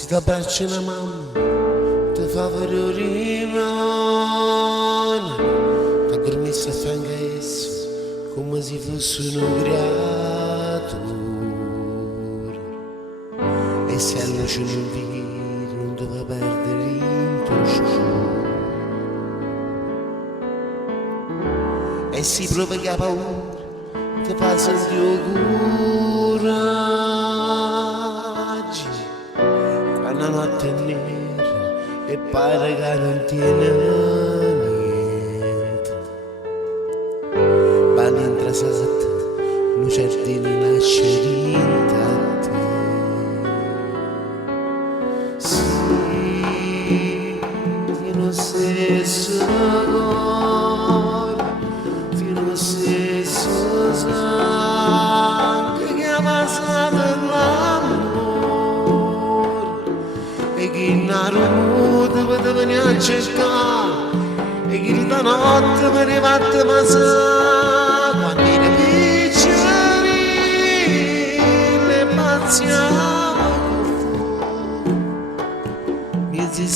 Si t'abbraccia una mamma, ti fa valorare, ti addormessi a fianco a esso come se fosse un creatore. E se a luce non vedi, non ti va perdere in tuo sciogro. E si prova che ha paura, ti fa sentire coraggio. Quando la notte è nera e pare che non tiene niente, ma mentre sei a te, lucerdine nasce da te. Sì, fino a stesso cuore, fino a stesso sangue che ha passato l'amore e che in naruto poteva venire a cercare e che da notte me ne va a passare quando era piccoli le pazziamo mi si